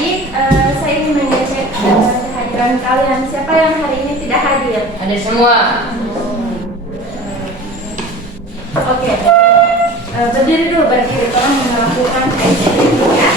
adik-adik, saya ingin mengecek kehadiran kalian. Siapa yang hari ini tidak hadir? Ada semua. Oke. Berdiri dulu, berdiri. Tolong melakukan dulu ya.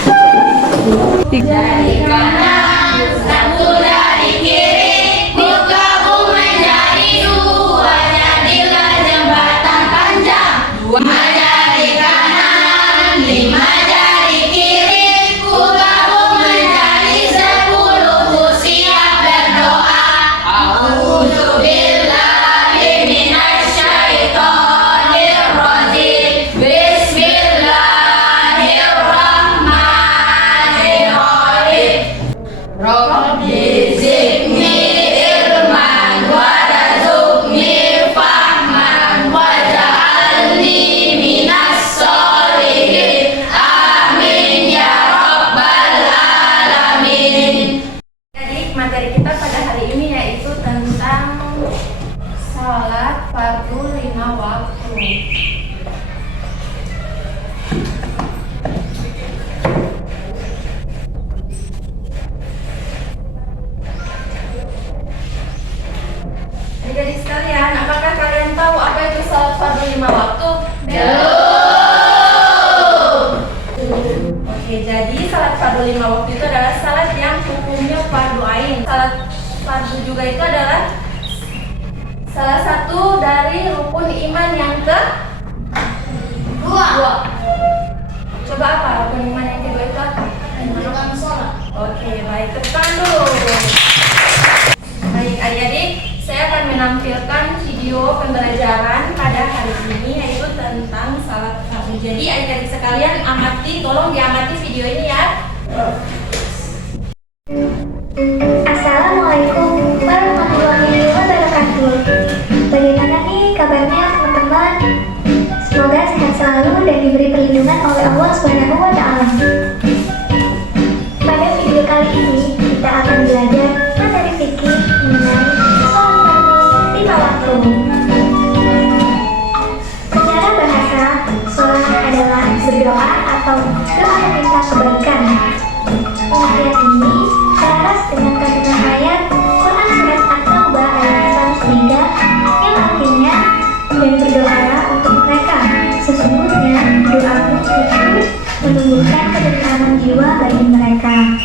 Dari kanan, satu dari kiri, bergabung menjadi dua, jadilah jembatan panjang. Dua jari kanan, lima jari kiri, bergabung menjadi 10. Siap berdoa. A'udzubillahi minasyaitonir rajim. Bismillahirrahmanirrahim. Rabbi zidni ilman warzuqni fahman waj'alni minas sholihin. Amin ya rabbal alamin. Adik, materi kita pada hari ini yaitu tentang salat fardu 5 waktu. Adik-adik sekalian, apakah kalian tahu apa itu salat fardu 5 waktu? Oke, jadi salat fardu 5 waktu itu adalah salat yang hukumnya fardu ain. Salat fardu juga itu adalah salah satu dari rukun iman yang kedua. Coba apa rukun iman yang kedua itu apa? Menunaikan sholat. Oke, baik, tekan dulu. Baik, adik-adik, saya akan menampilkan video pembelajaran pada hari ini yaitu tentang salat fardu. Jadi adik-adik sekalian amati, tolong diamati video ini ya. Assalamualaikum warahmatullahi wabarakatuh. Bagaimana nih kabarnya teman-teman? Semoga sehat selalu dan diberi perlindungan oleh Allah Subhanahu wa Ta'ala. Pada video kali ini kita akan belajar materi fikih mengenai sholat fardu 5 waktu. Secara bahasa, sholat adalah berdoa atau doa meminta kebaikan. Pengertian ini selaras dengan kandungan ayat Quran surat At-Taubah ayat 103 yang artinya, dan berdoalah untuk mereka, sesungguhnya doamu itu menumbuhkan ketentraman jiwa bagi mereka.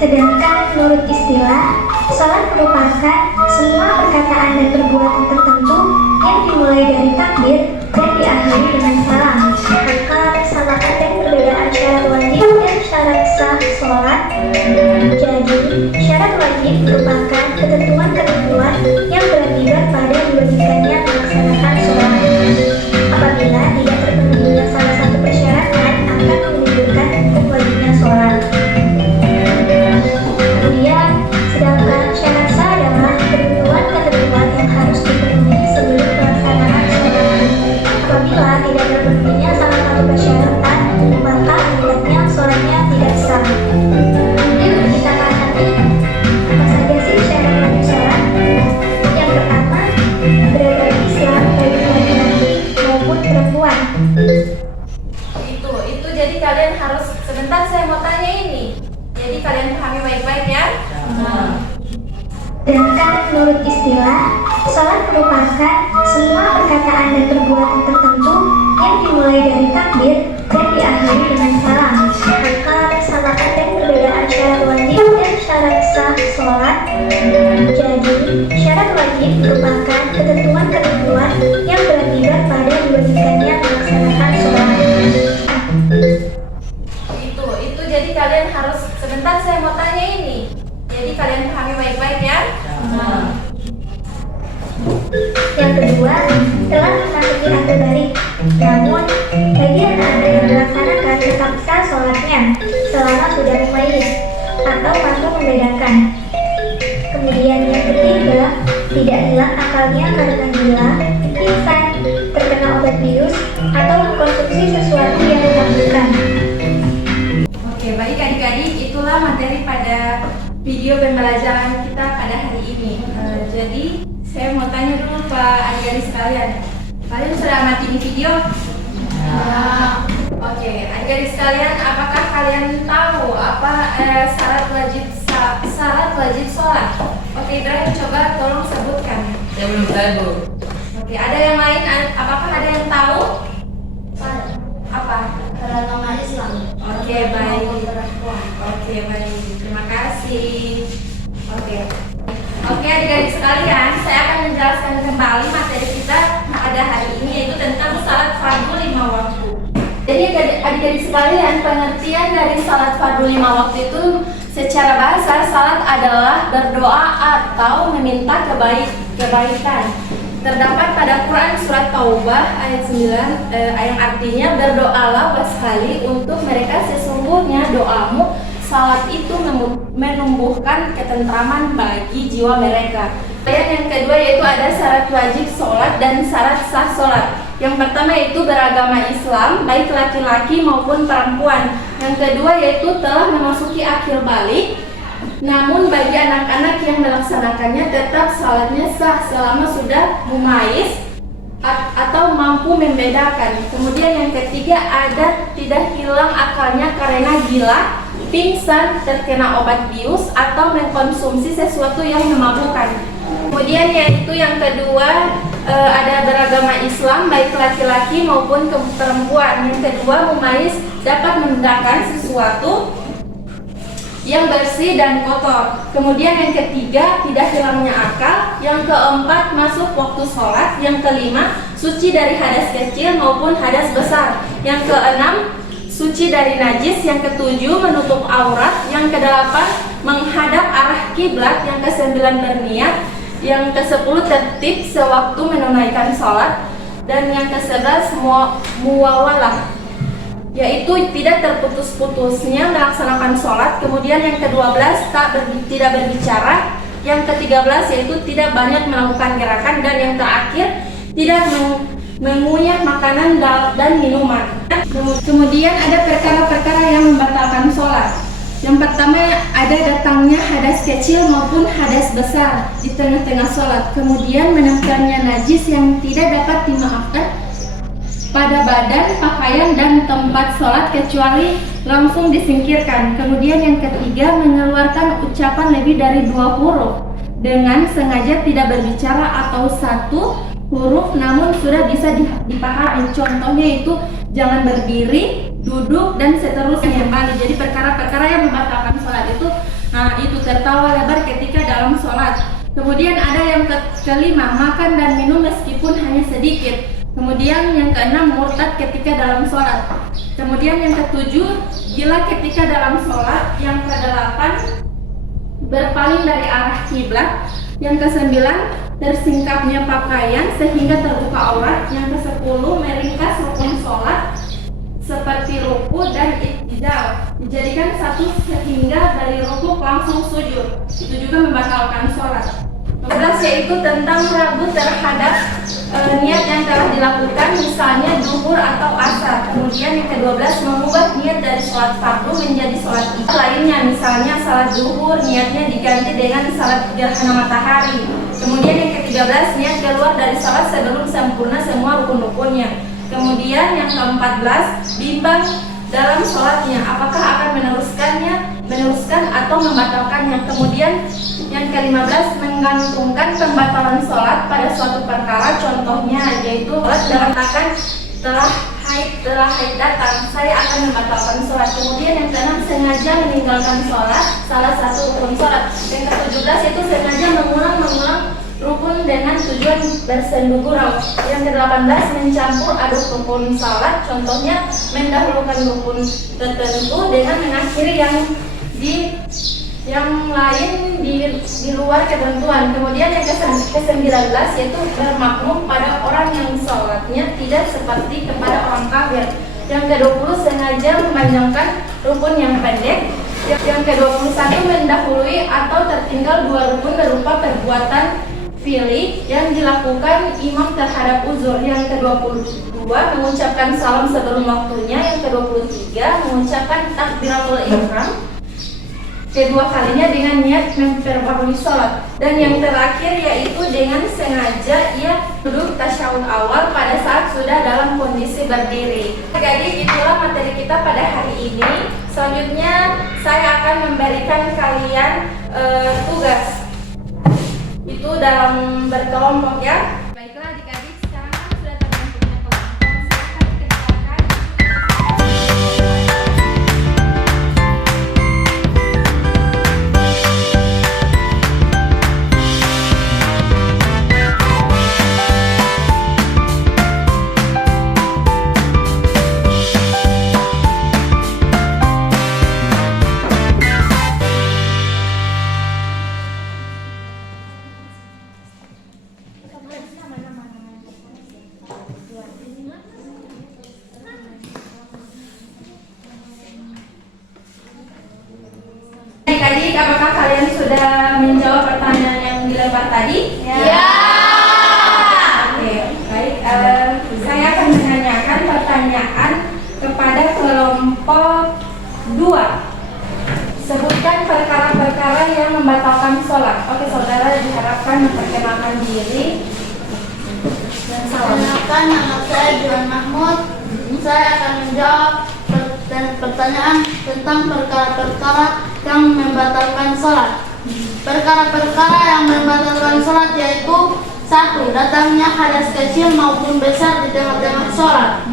Sedangkan menurut istilah, sholat merupakan semua perkataan dan perbuatan tertentu yang dimulai dari takbir dan diakhiri dengan salam. Maka sama ada perbedaan syarat wajib dan syarat sah sholat. Jadi, syarat wajib merupakan ketentuan-ketentuan yang berakibat pada diwajibkannya melaksanakan sholat. Apabila tidak terpenuhinya salah satu persyaratan, akan menggugurkan hukum wajibnya sholat. Kemudian, sedangkan syarat sah adalah ketentuan-ketentuan yang harus dipenuhi sebelum pelaksanaan sholat. Apabila tidak terpenuhinya salah satu persyaratan, maka akibatnya sholatnya tidak sah. Yuk kita pahami apa saja sih syarat wajib sholat. Yang pertama, beragama Islam bagi laki-laki maupun perempuan. Itu jadi kalian harus, sebentar saya mau tanya ini. Jadi kalian pahami baik-baik ya. Sedangkan menurut istilah, sholat merupakan semua perkataan dan perbuatan tertentu yang dimulai dari takbir dan diakhiri dengan salam. Maka sama ada perbedaan syarat wajib dan syarat sah sholat. Jadi, syarat wajib merupakan ketentuan-ketentuan yang berakibat pada diwajibkannya melaksanakan sholat. Itu jadi kalian harus, sebentar saya mau tanya ini. Jadi kalian pahami baik-baik ya. Yang kedua, telah memasuki akhir balik. Namun, bagi anak-anak yang melaksanakan tetap sah sholatnya selama sudah mumayyiz atau mampu membedakan. Kemudian yang ketiga, tidak hilang akalnya karena gila, pingsan, terkena obat bius, atau mengkonsumsi sesuatu yang memabukkan. Oke, baik adik-adik, itulah materi pada video pembelajaran kita pada hari ini. Jadi saya mau tanya dulu Pak adik-adik sekalian, kalian sudah amati ini video? Ya. Oke, adik-adik sekalian, apakah kalian tahu apa syarat wajib sholat? Oke, Ibrahim coba tolong sebutkan. Saya belum tahu. Oke, ada yang lain? Apakah ada yang tahu? Apa? Beragama Islam. Oke, baik. Oke, baik. Terima kasih. Oke, adik-adik sekalian, saya akan menjelaskan kembali materi kita pada hari ini, yaitu tentang salat fardu 5 waktu. Jadi adik-adik sekalian, pengertian dari salat fardu 5 waktu itu secara bahasa, salat adalah berdoa atau meminta kebaikan. Terdapat pada Quran surat Taubah ayat 9 yang artinya berdoalah sekali untuk mereka, sesungguhnya doamu salat itu menumbuhkan ketentraman bagi jiwa mereka. Yang kedua yaitu ada syarat wajib sholat dan syarat sah sholat. Yang pertama yaitu beragama Islam, baik laki-laki maupun perempuan. Yang kedua yaitu telah memasuki akhir balik. Namun bagi anak-anak yang melaksanakannya tetap salatnya sah selama sudah mumayyiz atau mampu membedakan. Kemudian yang ketiga ada tidak hilang akalnya karena gila, pingsan, terkena obat bius atau mengkonsumsi sesuatu yang memabukkan. Kemudian yaitu yang kedua ada beragama Islam baik laki-laki maupun perempuan. Yang kedua mumayyiz dapat membedakan sesuatu yang bersih dan kotor. Kemudian yang ketiga tidak hilangnya akal. Yang keempat masuk waktu sholat. Yang kelima suci dari hadas kecil maupun hadas besar. Yang keenam suci dari najis. Yang ketujuh menutup aurat. Yang kedelapan menghadap arah kiblat. Yang kesembilan berniat. Yang kesepuluh tertib sewaktu menunaikan sholat. Dan yang kesebelas muawalah, yaitu tidak terputus-putusnya melaksanakan sholat. Kemudian yang ke-12 tidak berbicara. Yang ke-13 yaitu tidak banyak melakukan gerakan. Dan yang terakhir tidak mengunyah makanan dan minuman. Kemudian ada perkara-perkara yang membatalkan sholat. Yang pertama ada datangnya hadas kecil maupun hadas besar di tengah-tengah sholat. Kemudian menemukannya najis yang tidak dapat dimaafkan pada badan, pakaian, dan tempat sholat kecuali langsung disingkirkan. Kemudian yang ketiga mengeluarkan ucapan lebih dari 2 huruf dengan sengaja tidak berbicara atau 1 huruf namun sudah bisa dipahami. Contohnya itu jangan berdiri, duduk, dan seterusnya. Jadi perkara-perkara yang membatalkan sholat itu tertawa lebar ketika dalam sholat. Kemudian ada yang kelima makan dan minum meskipun hanya sedikit. Kemudian yang keenam murtad ketika dalam sholat. Kemudian yang ketujuh gila ketika dalam sholat. Yang kedelapan berpaling dari arah kiblat. Yang kesembilan tersingkapnya pakaian sehingga terbuka aurat. Yang kesepuluh meringkas rukun sholat seperti ruku dan i'tidal, dijadikan satu sehingga dari ruku langsung sujud. Itu juga membatalkan sholat. 12 yaitu tentang ragu terhadap niat yang telah dilakukan, misalnya zuhur atau asar. Kemudian yang ke-12 mengubah niat dari sholat fardu menjadi sholat lainnya, misalnya salat zuhur niatnya diganti dengan salat gerhana matahari. Kemudian yang ke-13 niat keluar dari sholat sebelum sempurna semua rukun-rukunnya. Kemudian yang ke-14 bimbang dalam sholatnya, apakah akan meneruskan atau membatalkannya. Kemudian yang ke-15 menggantungkan pembatalan sholat pada suatu perkara, contohnya yaitu mengatakan telah haid datang, saya akan membatalkan sholat. Kemudian yang ke-6 sengaja meninggalkan sholat, salah satu rukun sholat. Yang ke-17 itu sengaja mengulang rukun dengan tujuan bersendu gurau. Yang ke-18 mencampur aduk rukun salat, contohnya mendahulukan rukun tertentu dengan mengakhiri yang lain di luar ketentuan. Kemudian yang ke-19 yaitu bermakmum pada orang yang salatnya tidak seperti kepada orang kafir. Yang ke-20 sengaja memanjangkan rukun yang pendek. Yang ke-21 mendahului atau tertinggal 2 rukun berupa perbuatan fi'li yang dilakukan imam terhadap uzur. Yang ke-22 mengucapkan salam sebelum waktunya. Yang ke-23 mengucapkan takbiratul ihram kedua kalinya dengan niat memperbarui sholat, dan yang terakhir yaitu dengan sengaja ia duduk tasyahud awal pada saat sudah dalam kondisi berdiri. Jadi itulah materi kita pada hari ini. Selanjutnya saya akan memberikan kalian tugas itu dalam berkelompok ya. Baiklah adik-adik, sekarang kan sudah terbentuknya kelompok, silakan dikerjakan. Adik-adik, apakah kalian sudah menjawab pertanyaan yang dilempar tadi? Ya. Oke, baik. Saya akan menanyakan pertanyaan kepada kelompok 2. Sebutkan perkara-perkara yang membatalkan sholat. Oke, saudara diharapkan memperkenalkan diri dan salam. Perkenalkan, nama saya Juan Mahmud. Saya akan menjawab pertanyaan tentang perkara-perkara yang membatalkan sholat. Perkara-perkara yang membatalkan sholat yaitu: 1. Datangnya hadas kecil maupun besar di tengah-tengah sholat.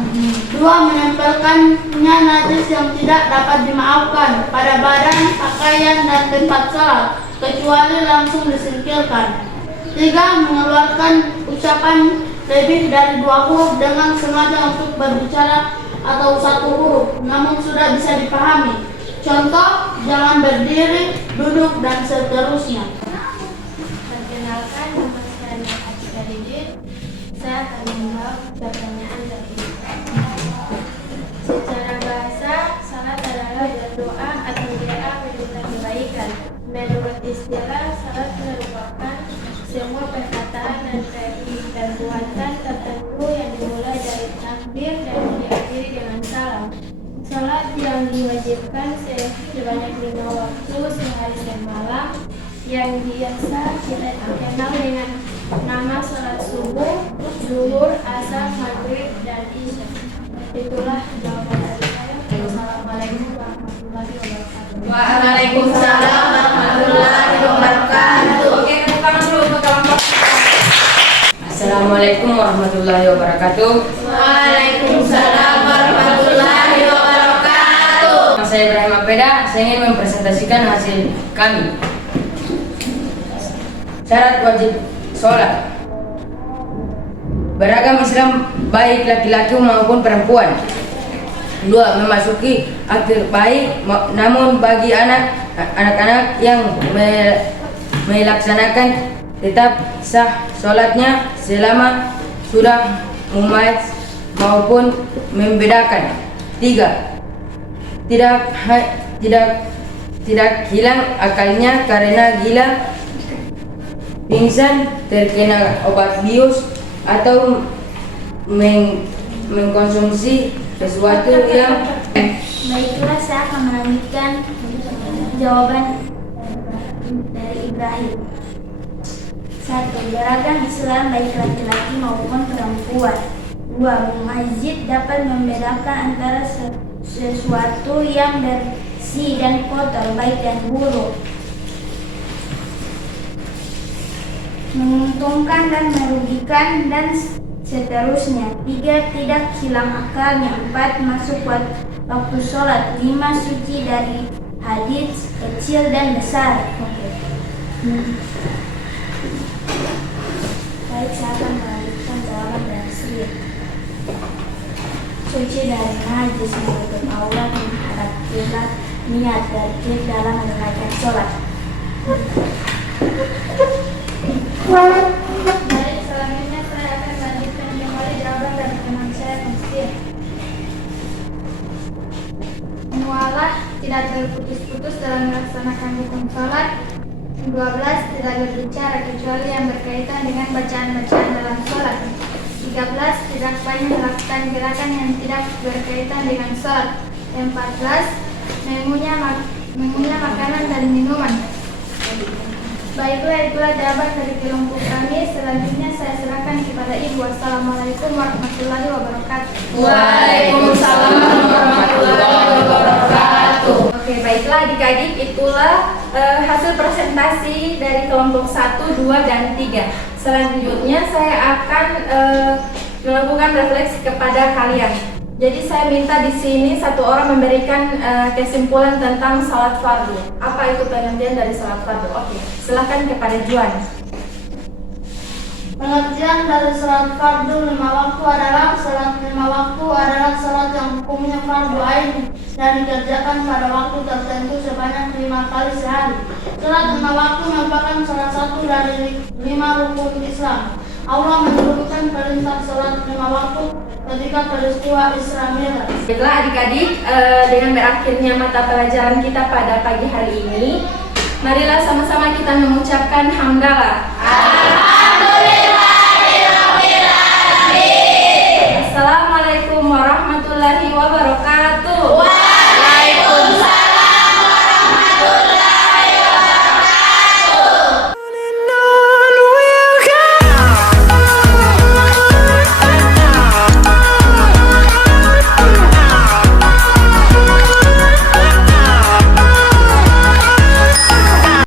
2. Menempelkannya najis yang tidak dapat dimaafkan pada badan, pakaian, dan tempat sholat, kecuali langsung disingkirkan. 3. Mengeluarkan ucapan lebih dari 2 huruf dengan sengaja untuk berbicara atau 1 huruf, namun sudah bisa dipahami. Contoh, jangan berdiri, duduk, dan seterusnya. Perkenalkan, nama saya Atika Didin. Saya akan menjawab pertanyaan tadi. Secara bahasa, salat adalah berdoa atau doa meminta kebaikan. Menurut istilah, salat merupakan semua perkataan dan perbuatan tertentu yang dimulai dari takbir dan diakhiri dengan salam. Salat yang diwajibkan sebanyak 5 waktu sehari semalam, yang biasa kita kenal dengan nama salat subuh, zuhur, asar, maghrib, dan isya. Itulah jawaban dari saya. Wassalamualaikum warahmatullahi wabarakatuh. Waalaikumsalam warahmatullahi wabarakatuh. Oke, tepuk tangan dulu untuk kelompok. Assalamualaikum warahmatullahi wabarakatuh. Waalaikumsalam warahmatullahi wabarakatuh. Nama saya Ibrahim Apeda. Saya ingin mempresentasikan hasil kami. Syarat wajib sholat. Beragam Islam baik laki-laki maupun perempuan. 2. Memasuki akhir baik, namun bagi anak-anak yang melaksanakan tetap sah sholatnya selama sudah mumayyiz maupun membedakan. 3. Tidak hilang akalnya karena gila, pingsan, terkena obat bius, atau mengkonsumsi sesuatu yang Baiklah, saya akan melanjutkan jawaban dari Ibrahim. 1. Beragam Islam baik laki-laki maupun perempuan. 2. Masjid dapat membedakan antara sesuatu yang bersih dan kotor, baik dan buruk, menguntungkan dan merugikan, dan seterusnya. 3. Tidak hilang akalnya. 4. Masuk waktu sholat. 5. Suci dari hadits kecil dan besar. Baik, saya akan melanjutkan jawaban dari Sri. Suci dari najis menurut Allah, menghadap kiblat, niat tertib dalam menunaikan sholat. Baik, selanjutnya saya akan melanjutkan kembali jawaban dari teman saya, Mustir. Mualah tidak terputus-putus dalam melaksanakan rukun sholat. 12. Tidak berbicara kecuali yang berkaitan dengan bacaan-bacaan dalam sholat. 13. Tidak banyak melakukan gerakan yang tidak berkaitan dengan sholat. 14. Minumnya makanan dan minuman. Baiklah, itulah jawaban dari kelompok kami. Selanjutnya saya serahkan kepada Ibu. Assalamualaikum warahmatullahi wabarakatuh. Waalaikumsalam warahmatullahi wabarakatuh. Oke, baiklah adik-adik, itulah hasil presentasi dari kelompok 1, 2, dan 3. Selanjutnya saya akan melakukan refleksi kepada kalian. Jadi saya minta di sini satu orang memberikan kesimpulan tentang salat fardu. Apa itu pengertian dari salat fardu? Oke, silakan kepada Juan. Pengertian dari salat fardu 5 waktu adalah salat 5 waktu adalah salat yang hukumnya fardu ain dan dikerjakan pada waktu tertentu sebanyak 5 kali sehari. Salat 5 waktu merupakan salah satu dari 5 rukun Islam. Allah menurunkan perintah salat 5 waktu ketika peristiwa Isra Mi'raj. Baiklah adik-adik, dengan berakhirnya mata pelajaran kita pada pagi hari ini, marilah sama-sama kita mengucapkan hamdalah. Alhamdulillahirrahmanirrahim. Assalamualaikum warahmatullahi wabarakatuh.